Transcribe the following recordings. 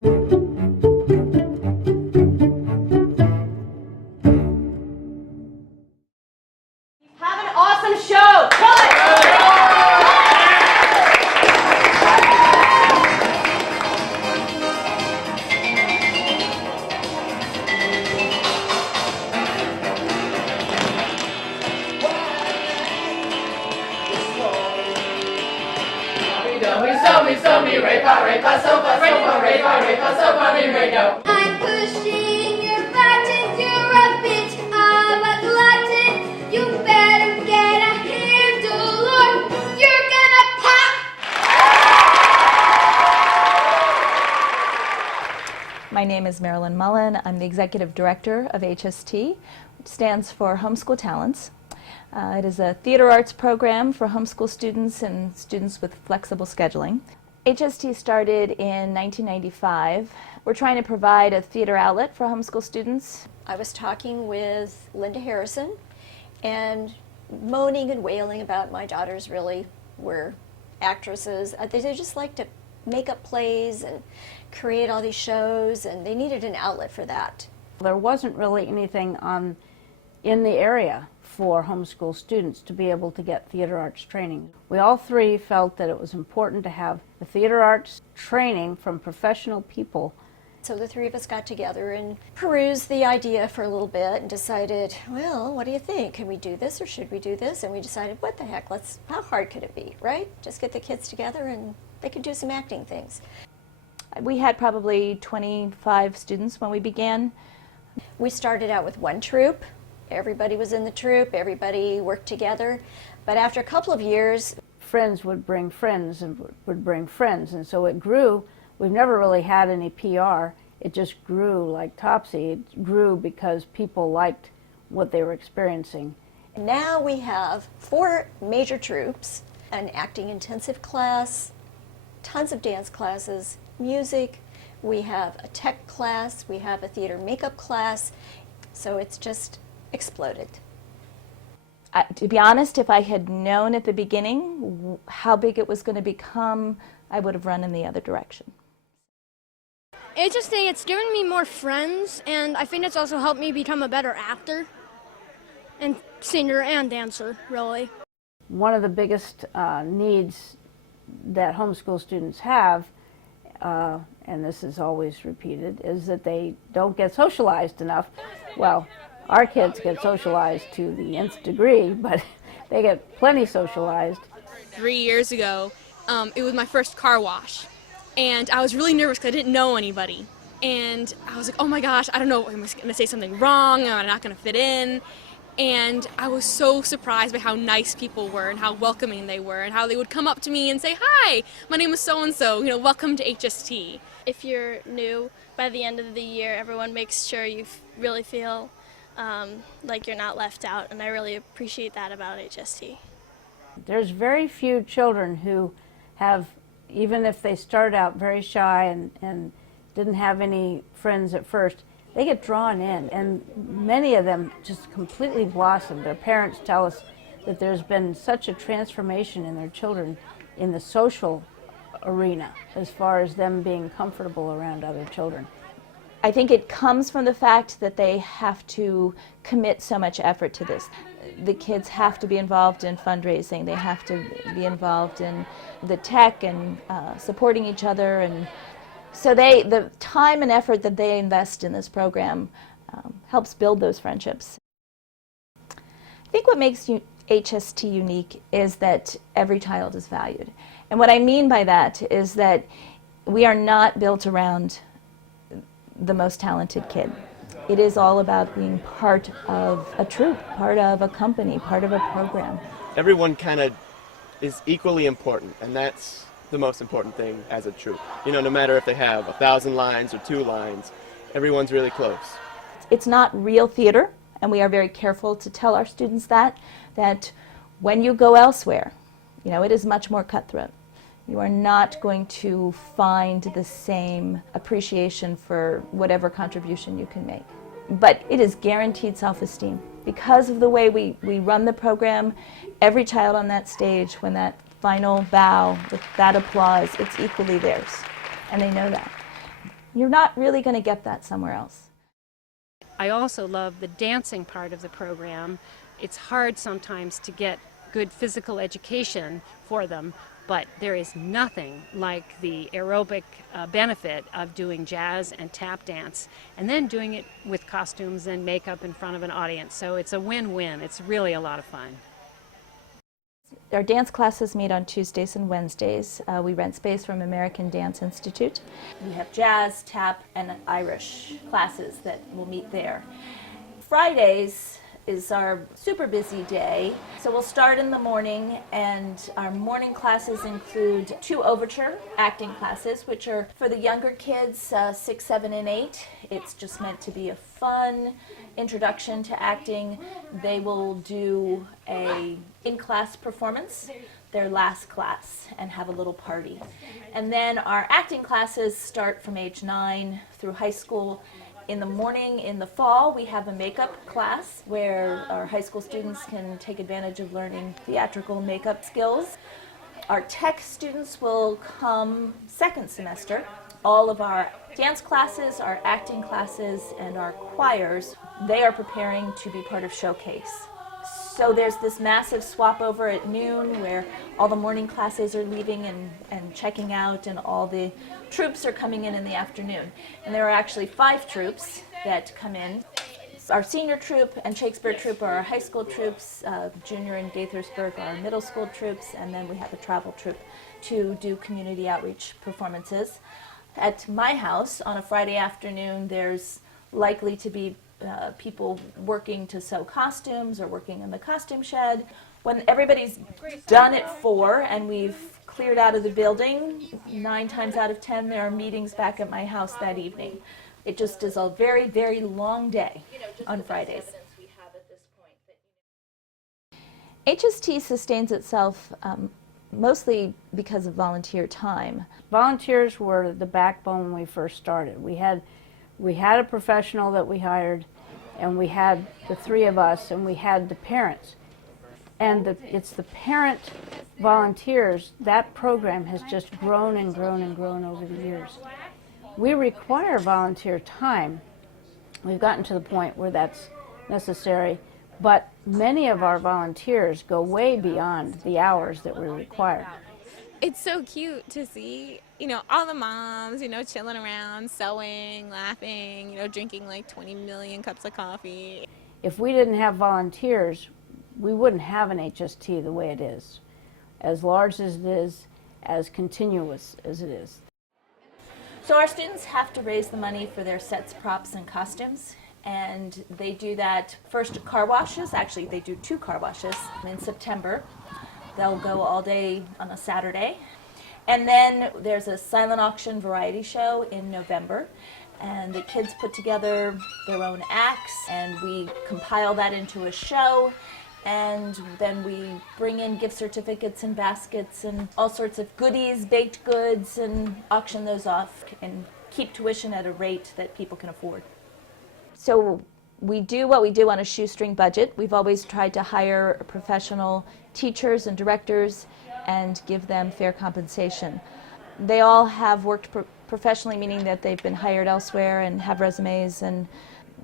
Have an awesome show! I'm pushing your buttons, you're a bit of a glutton. You better get a handle or you're gonna pop. My name is Marilyn Mullen. I'm the Executive Director of HST, which stands for Homeschool Talents. It is a theater arts program for homeschool students and students with flexible scheduling. HST started in 1995. We're trying to provide a theater outlet for homeschool students. I was talking with Linda Harrison and moaning and wailing about my daughters really were actresses. They just like to make up plays and create all these shows, and they needed an outlet for that. There wasn't really anything in the area for homeschool students to be able to get theater arts training. We all three felt that it was important to have the theater arts training from professional people. So the three of us got together and perused the idea for a little bit and decided, well, what do you think? Can we do this or should we do this? And we decided, what the heck, how hard could it be, right? Just get the kids together and they could do some acting things. We had probably 25 students when we began. We started out with one troupe. Everybody was in the troupe, everybody worked together. But after a couple of years, friends would bring friends and would bring friends, and so it grew. We've never really had any PR. It just grew like Topsy. It grew because people liked what they were experiencing. Now we have 4 major troupes, an acting intensive class, tons of dance classes, music, we have a tech class, we have a theater makeup class, so it's just exploded. To be honest, if I had known at the beginning how big it was going to become, I would have run in the other direction. It's given me more friends, and I think it's also helped me become a better actor and singer and dancer, really. One of the biggest needs that homeschool students have, and this is always repeated, is that they don't get socialized enough. Well, our kids get socialized to the nth degree, but they get plenty socialized. 3 years ago, it was my first car wash, and I was really nervous because I didn't know anybody. And I was like, oh my gosh, I don't know, am I going to say something wrong? Am I not going to fit in? And I was so surprised by how nice people were and how welcoming they were and how they would come up to me and say, hi, my name is so-and-so, welcome to HST. If you're new, by the end of the year, everyone makes sure you really feel like you're not left out, and I really appreciate that about HST. There's very few children who have, even if they start out very shy and didn't have any friends at first, they get drawn in, and many of them just completely blossom. Their parents tell us that there's been such a transformation in their children in the social arena as far as them being comfortable around other children. I think it comes from the fact that they have to commit so much effort to this. The kids have to be involved in fundraising, they have to be involved in the tech and supporting each other, and so the time and effort that they invest in this program helps build those friendships. I think what makes HST unique is that every child is valued. And what I mean by that is that we are not built around the most talented kid. It is all about being part of a troupe, part of a company, part of a program. Everyone kind of is equally important, and that's the most important thing as a troupe. No matter if they have 1,000 lines or 2 lines, everyone's really close. It's not real theater, and we are very careful to tell our students that when you go elsewhere, it is much more cutthroat. You are not going to find the same appreciation for whatever contribution you can make. But it is guaranteed self-esteem. Because of the way we run the program, every child on that stage, when that final bow, with that applause, it's equally theirs. And they know that. You're not really going to get that somewhere else. I also love the dancing part of the program. It's hard sometimes to get good physical education for them, but there is nothing like the aerobic benefit of doing jazz and tap dance and then doing it with costumes and makeup in front of an audience. So it's a win-win. It's really a lot of fun. Our dance classes meet on Tuesdays and Wednesdays. We rent space from American Dance Institute. We have jazz, tap, and Irish classes that will meet there. Fridays is our super busy day. So we'll start in the morning, and our morning classes include 2 overture acting classes, which are for the younger kids, 6, 7, and 8. It's just meant to be a fun introduction to acting. They will do a in-class performance, their last class, and have a little party. And then our acting classes start from age 9 through high school. In the morning, in the fall, we have a makeup class where our high school students can take advantage of learning theatrical makeup skills. Our tech students will come second semester. All of our dance classes, our acting classes, and our choirs, they are preparing to be part of Showcase. So there's this massive swap over at noon where all the morning classes are leaving and checking out, and all the troops are coming in the afternoon. And there are actually 5 troops that come in. Our senior troop and Shakespeare troop are our high school troops, junior and Gaithersburg are our middle school troops, and then we have a travel troop to do community outreach performances. At my house on a Friday afternoon, there's likely to be people working to sew costumes or working in the costume shed. When everybody's done at 4 and we've cleared out of the building, 9 times out of 10 there are meetings back at my house that evening. It just is a very, very long day on Fridays. HST sustains itself mostly because of volunteer time. Volunteers were the backbone when we first started. We had a professional that we hired, and we had the 3 of us, and we had the parents. And it's the parent volunteers, that program has just grown and grown and grown over the years. We require volunteer time. We've gotten to the point where that's necessary, but many of our volunteers go way beyond the hours that we require. It's so cute to see, all the moms, chilling around, sewing, laughing, drinking like 20 million cups of coffee. If we didn't have volunteers, we wouldn't have an HST the way it is, as large as it is, as continuous as it is. So our students have to raise the money for their sets, props, and costumes, and they do that first car washes. Actually, they do 2 car washes in September. They'll go all day on a Saturday. And then there's a silent auction variety show in November, and the kids put together their own acts, and we compile that into a show, and then we bring in gift certificates and baskets and all sorts of goodies, baked goods, and auction those off and keep tuition at a rate that people can afford. So we do what we do on a shoestring budget. We've always tried to hire professional teachers and directors and give them fair compensation. They all have worked professionally, meaning that they've been hired elsewhere and have resumes, and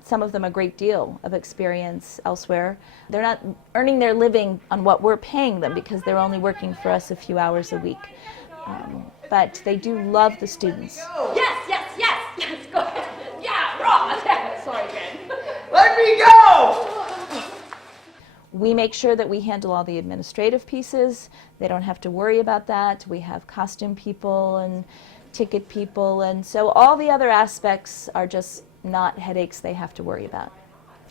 some of them a great deal of experience elsewhere. They're not earning their living on what we're paying them because they're only working for us a few hours a week. But they do love the students. Yes, go ahead. Yeah, raw. Sorry, Ben. Let me go! We make sure that we handle all the administrative pieces. They don't have to worry about that. We have costume people and ticket people, and so all the other aspects are just not headaches they have to worry about.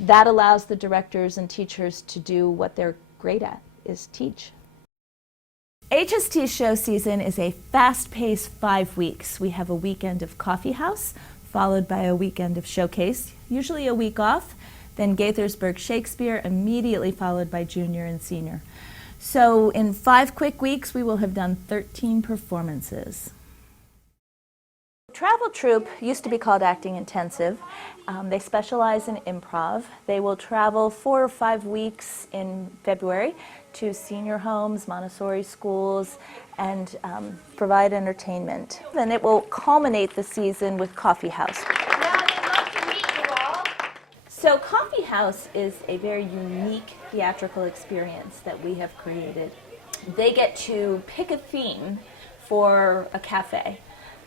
That allows the directors and teachers to do what they're great at, is teach. HST show season is a fast-paced 5 weeks. We have a weekend of coffee house, followed by a weekend of showcase, usually a week off, then Gaithersburg Shakespeare, immediately followed by junior and senior. So in 5 quick weeks, we will have done 13 performances. Travel troupe used to be called Acting Intensive. They specialize in improv. They will travel 4 or 5 weeks in February to senior homes, Montessori schools, and provide entertainment. Then it will culminate the season with Coffee House. Now they'd love to meet you all. So Coffee House is a very unique theatrical experience that we have created. They get to pick a theme for a cafe.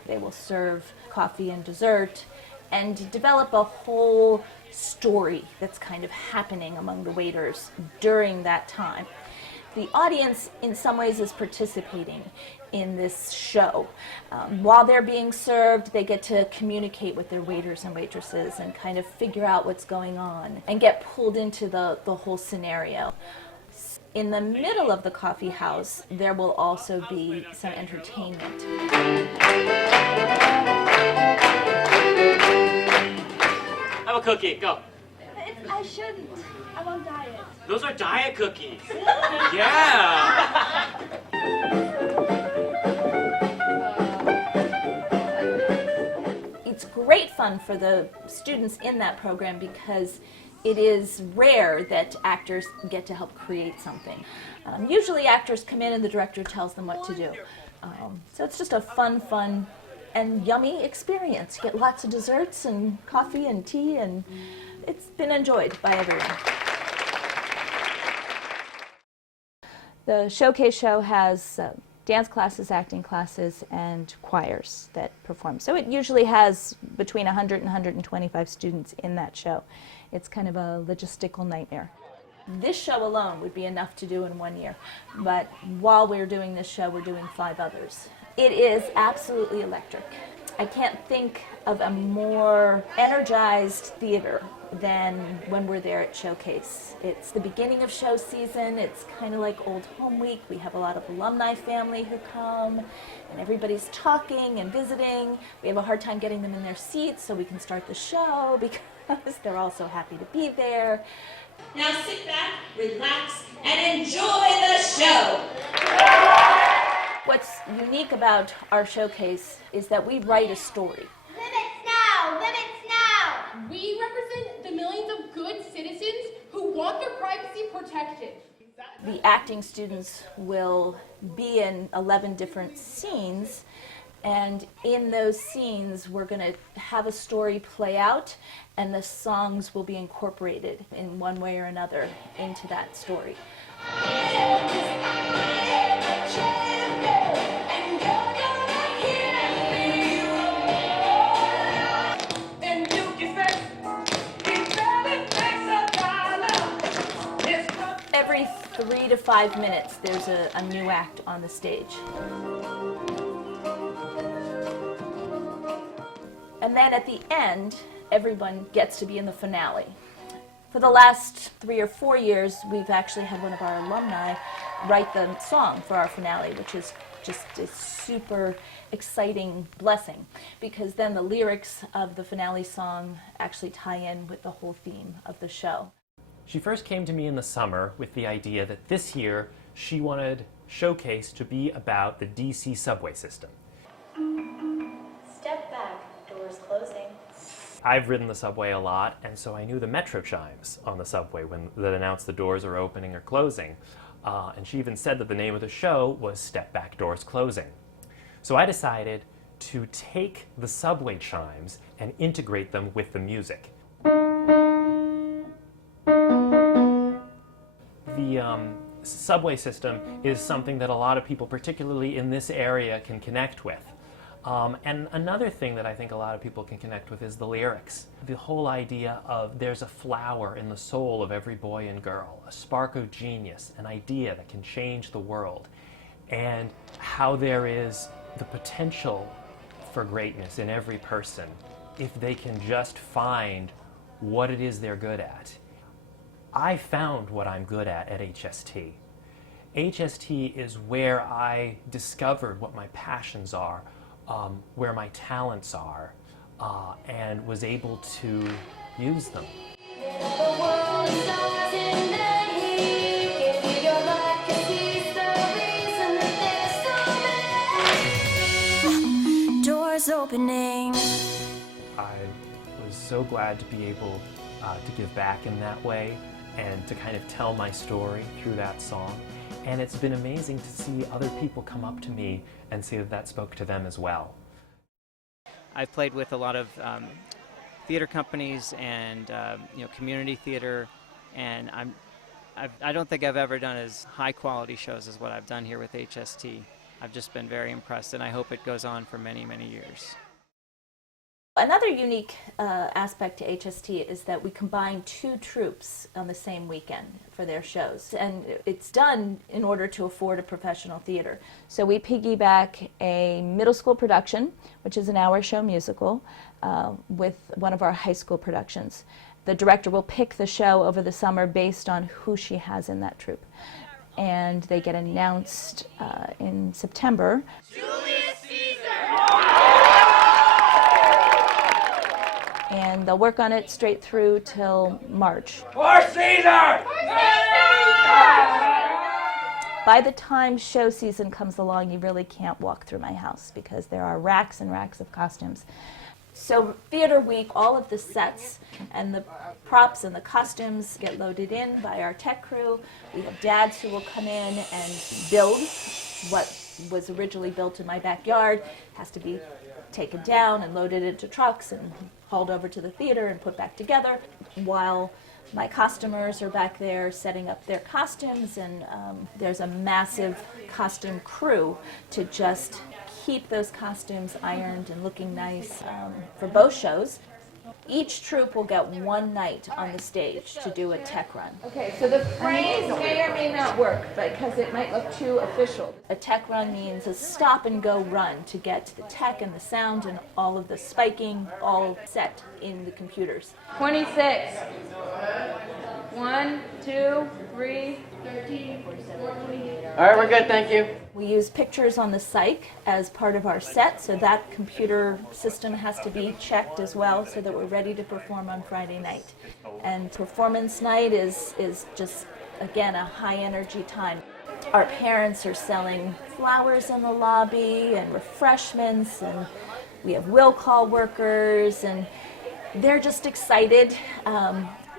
They will serve coffee and dessert and develop a whole story that's kind of happening among the waiters during that time. The audience in some ways is participating in this show. While they're being served, they get to communicate with their waiters and waitresses and kind of figure out what's going on and get pulled into the whole scenario. In the middle of the coffee house, there will also be some entertainment. Have a cookie, go. I shouldn't. I'm on diet. Those are diet cookies. Yeah. It's great fun for the students in that program because it is rare that actors get to help create something. Usually actors come in and the director tells them what to do. So it's just a fun and yummy experience. You get lots of desserts and coffee and tea, and it's been enjoyed by everyone. The Showcase show has dance classes, acting classes, and choirs that perform. So it usually has between 100 and 125 students in that show. It's kind of a logistical nightmare. This show alone would be enough to do in 1 year, but while we're doing this show, we're doing 5 others. It is absolutely electric. I can't think of a more energized theater than when we're there at Showcase. It's the beginning of show season. It's kind of like Old Home Week. We have a lot of alumni family who come, and everybody's talking and visiting. We have a hard time getting them in their seats so we can start the show because they're all so happy to be there. Now sit back, relax, and enjoy the show. What's unique about our Showcase is that we write a story. Limits now! Limits now! We represent the millions of good citizens who want their privacy protected. The acting students will be in 11 different scenes, and in those scenes we're going to have a story play out, and the songs will be incorporated in one way or another into that story. Every 3 to 5 minutes, there's a new act on the stage. And then at the end, everyone gets to be in the finale. For the last 3 or 4 years, we've actually had one of our alumni write the song for our finale, which is just a super exciting blessing, because then the lyrics of the finale song actually tie in with the whole theme of the show. She first came to me in the summer with the idea that this year she wanted Showcase to be about the DC subway system. Step back, doors closing. I've ridden the subway a lot, and so I knew the metro chimes on the subway that announced the doors are opening or closing. And she even said that the name of the show was Step Back, Doors Closing. So I decided to take the subway chimes and integrate them with the music. The subway system is something that a lot of people, particularly in this area, can connect with. And another thing that I think a lot of people can connect with is the lyrics. The whole idea of there's a flower in the soul of every boy and girl, a spark of genius, an idea that can change the world, and how there is the potential for greatness in every person if they can just find what it is they're good at. I found what I'm good at HST. HST is where I discovered what my passions are, where my talents are, and was able to use them. Doors open. happening. I was so glad to be able to give back in that way and to kind of tell my story through that song. And it's been amazing to see other people come up to me and say that that spoke to them as well. I've played with a lot of theater companies and community theater, and I don't think I've ever done as high quality shows as what I've done here with HST. I've just been very impressed, and I hope it goes on for many, many years. Another unique aspect to HST is that we combine 2 troupes on the same weekend for their shows, and it's done in order to afford a professional theater. So we piggyback a middle school production, which is an hour-show musical, with one of our high school productions. The director will pick the show over the summer based on who she has in that troupe, and they get announced in September. And they'll work on it straight through till March. For Caesar! By the time show season comes along, you really can't walk through my house because there are racks and racks of costumes. So theater week, all of the sets and the props and the costumes get loaded in by our tech crew. We have dads who will come in and build what was originally built in my backyard. It has to be taken down and loaded into trucks and hauled over to the theater and put back together, while my costumers are back there setting up their costumes, and there's a massive costume crew to just keep those costumes ironed and looking nice for both shows. Each troupe will get 1 night on the stage to do a tech run. Okay, so the phrase may or may not work because it might look too official. A tech run means a stop-and-go run to get the tech and the sound and all of the spiking all set in the computers. 26. 1, 2, 3, 13, 14. All right, we're good, thank you. We use pictures on the psych as part of our set, so that computer system has to be checked as well so that we're ready to perform on Friday night. And performance night is just, again, a high-energy time. Our parents are selling flowers in the lobby and refreshments, and we have will call workers, and they're just excited.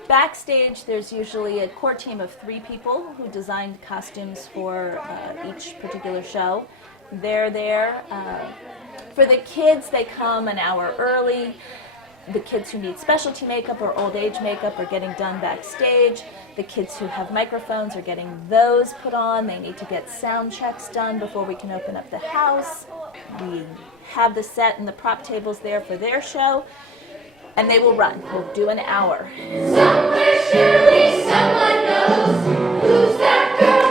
Backstage, there's usually a core team of 3 people who designed costumes for each particular show. They're there. For the kids, they come an hour early. The kids who need specialty makeup or old age makeup are getting done backstage. The kids who have microphones are getting those put on. They need to get sound checks done before we can open up the house. We have the set and the prop tables there for their show. And they will run. We'll do an hour. Somewhere surely someone knows who's that girl.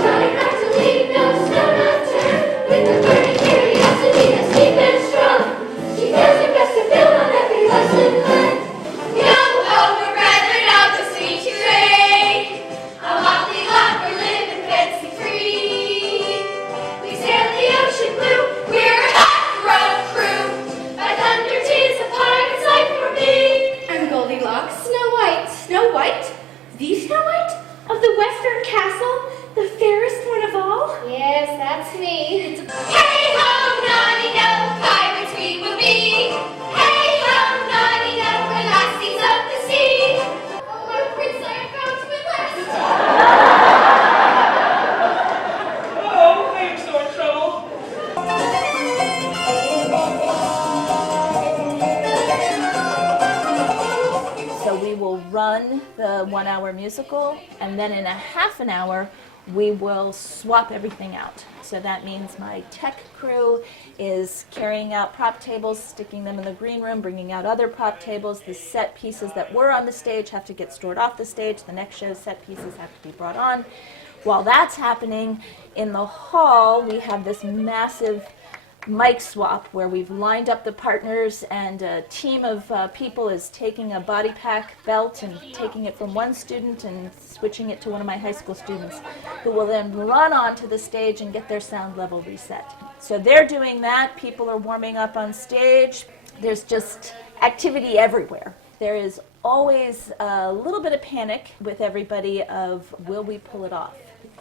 Trying not to leave no stone unturned. With a burning curiosity that's deep and strong. She does her best to build on every lesson learned. Young overbred without the sweet train. A motley lot for living fancy free. We sail the ocean blue. We're a hot crew. By thunder, tis a pirate's life for me. I'm Goldilocks, Snow White, the Snow White of the Western Castle, the fairest one of all. Yes, that's me. Hey ho, naughty no, pirates we will be. Hey ho, naughty no, we're lassies of the sea. Oh, my prince, I have found you at last. Oh, I'm so in trouble. So we will run the 1-hour musical, and then in a half an hour, we will swap everything out. So that means my tech crew is carrying out prop tables, sticking them in the green room, bringing out other prop tables. The set pieces that were on the stage have to get stored off the stage. The next show's set pieces have to be brought on. While that's happening, in the hall, we have this massive mic swap where we've lined up the partners, and a team of people is taking a body pack belt and taking it from one student and switching it to one of my high school students, who will then run onto the stage and get their sound level reset. So they're doing that. People are warming up on stage. There's just activity everywhere. There is always a little bit of panic with everybody of, will we pull it off?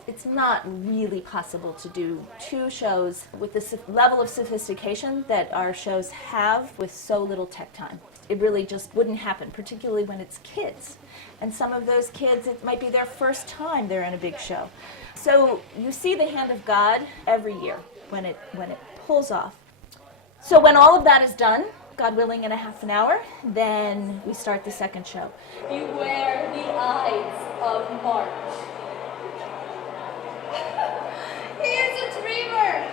It's not really possible to do 2 shows with the level of sophistication that our shows have with so little tech time. It really just wouldn't happen, particularly when it's kids. And some of those kids, it might be their first time they're in a big show. So you see the hand of God every year when it pulls off. So when all of that is done, God willing, in a half an hour, then we start the second show. Beware the Ides of March. He is a dreamer.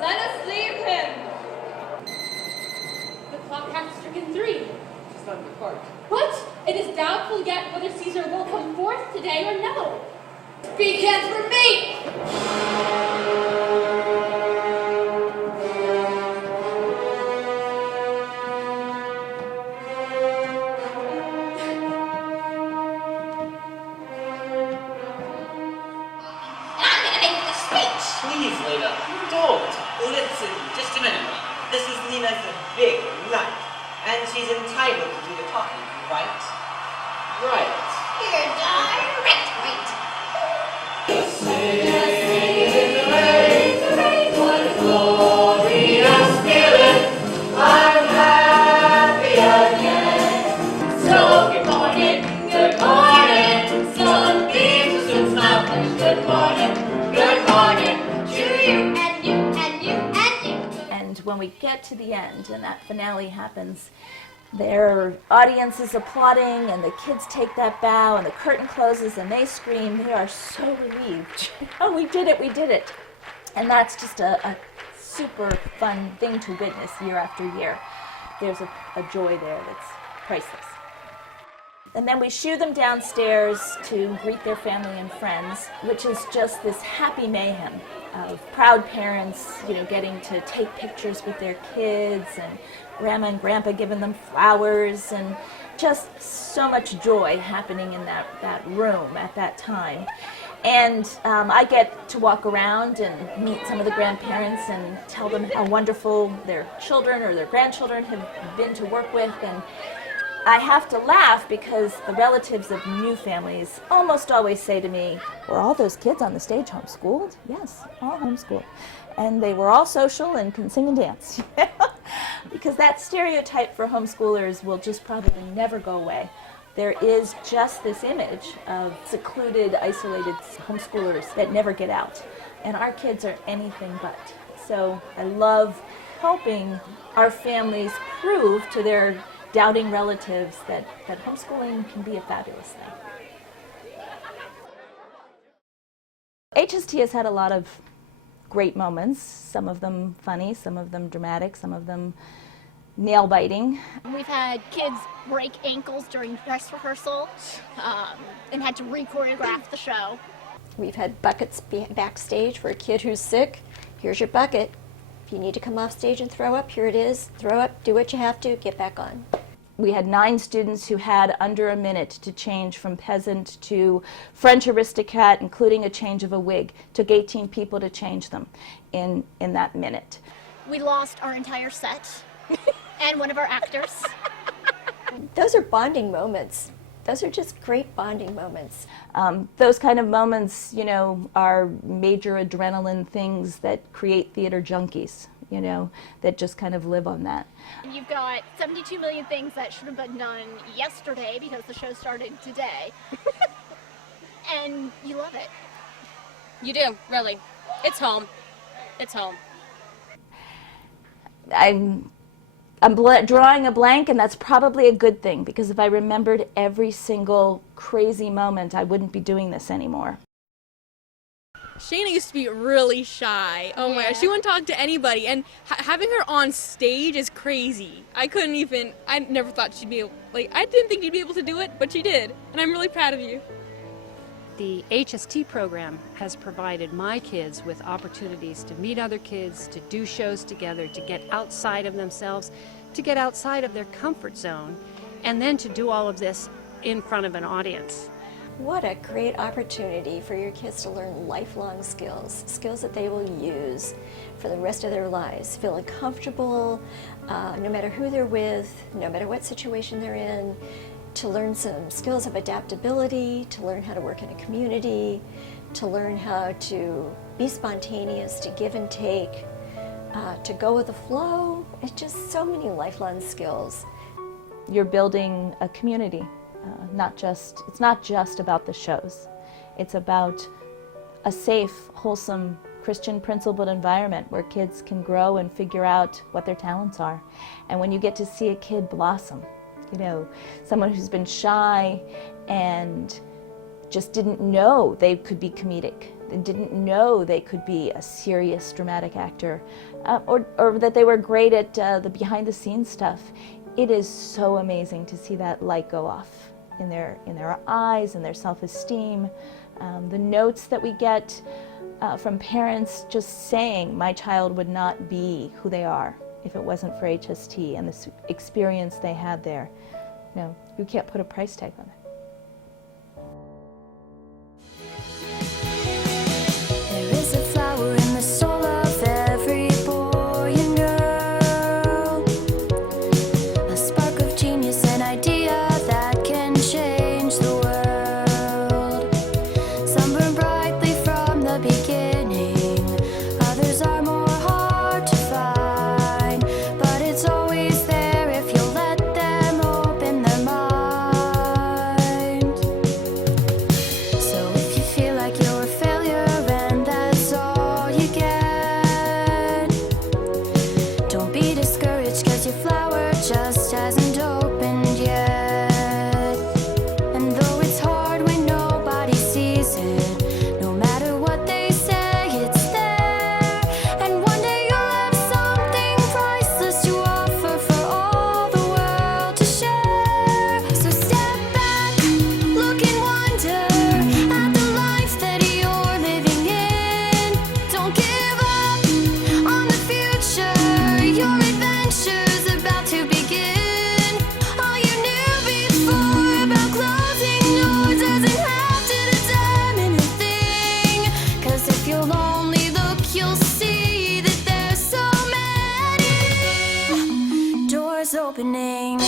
Let us leave him. The clock hath stricken 3. She's not in the court. What? It is doubtful yet whether Caesar will come forth today or no. Speak hence for me! Please, Lena, don't. Listen, just a minute. This is Nina's big night, and she's entitled to do the talking, right? Right. You're darn right. What a glorious feeling. I'm happy again. So good morning, sunbeams and smiles. Good morning to you and you and you and you. And when we get to the end and that finale happens, their audience is applauding and the kids take that bow and the curtain closes and they scream. They are so relieved. Oh, we did it, we did it. And that's just a super fun thing to witness year after year. There's a joy there that's priceless. And then we shoo them downstairs to greet their family and friends, which is just this happy mayhem of proud parents, getting to take pictures with their kids, and grandma and grandpa giving them flowers, and just so much joy happening in that room at that time. And I get to walk around and meet some of the grandparents and tell them how wonderful their children or their grandchildren have been to work with. And I have to laugh because the relatives of new families almost always say to me, "Were all those kids on the stage homeschooled?" Yes, all homeschooled. And they were all social and can sing and dance. Because that stereotype for homeschoolers will just probably never go away. There is just this image of secluded, isolated homeschoolers that never get out. And our kids are anything but. So I love helping our families prove to their doubting relatives that homeschooling can be a fabulous thing. HST has had a lot of great moments, some of them funny, some of them dramatic, some of them nail-biting. We've had kids break ankles during dress rehearsal and had to re-choreograph the show. We've had buckets backstage for a kid who's sick. Here's your bucket. If you need to come off stage and throw up, here it is. Throw up, do what you have to, get back on. We had 9 students who had under a minute to change from peasant to French aristocrat, including a change of a wig. Took 18 people to change them in that minute. We lost our entire set and one of our actors. Those are bonding moments. Those are just great bonding moments. Those kind of moments, are major adrenaline things that create theater junkies, that just kind of live on that. You've got 72 million things that should have been done yesterday because the show started today. And you love it. You do, really. It's home. It's home. I'm drawing a blank, and that's probably a good thing, because if I remembered every single crazy moment, I wouldn't be doing this anymore. Shayna used to be really shy. Oh my gosh, she wouldn't talk to anybody, and having her on stage is crazy. I never thought she'd be able, I didn't think she'd be able to do it, but she did, and I'm really proud of you. The HST program has provided my kids with opportunities to meet other kids, to do shows together, to get outside of themselves, to get outside of their comfort zone, and then to do all of this in front of an audience. What a great opportunity for your kids to learn lifelong skills, skills that they will use for the rest of their lives. Feeling comfortable, no matter who they're with, no matter what situation they're in, to learn some skills of adaptability, to learn how to work in a community, to learn how to be spontaneous, to give and take, to go with the flow. It's just so many lifelong skills. You're building a community. It's not just about the shows. It's about a safe, wholesome, Christian principled environment where kids can grow and figure out what their talents are. And when you get to see a kid blossom, you know, someone who's been shy and just didn't know they could be comedic, they didn't know they could be a serious dramatic actor, or that they were great at the behind the scenes stuff. It is so amazing to see that light go off in their eyes and their self-esteem. The notes that we get from parents just saying, my child would not be who they are if it wasn't for HST and this experience they had there. You know, you can't put a price tag on it. There is a flower in the soul of every boy and girl, a spark of genius, an idea that can change the world. Some burn brightly from the beginning, others are more hard to find, but it's always there if you let them open their mind. So if you feel like you're a failure and that's all you get, don't be discouraged, 'cause your flower just hasn't opened yet. And though it's hard when nobody sees it, no matter what they say, it's there. And one day you'll have something priceless to offer for all the world to share. So step back, look and wonder at the life that you're living in. Don't give up on the future, your adventure's about to begin. All you knew before about closing doors doesn't have to determine a thing. 'Cause if you'll only look, you'll see that there's so many doors opening.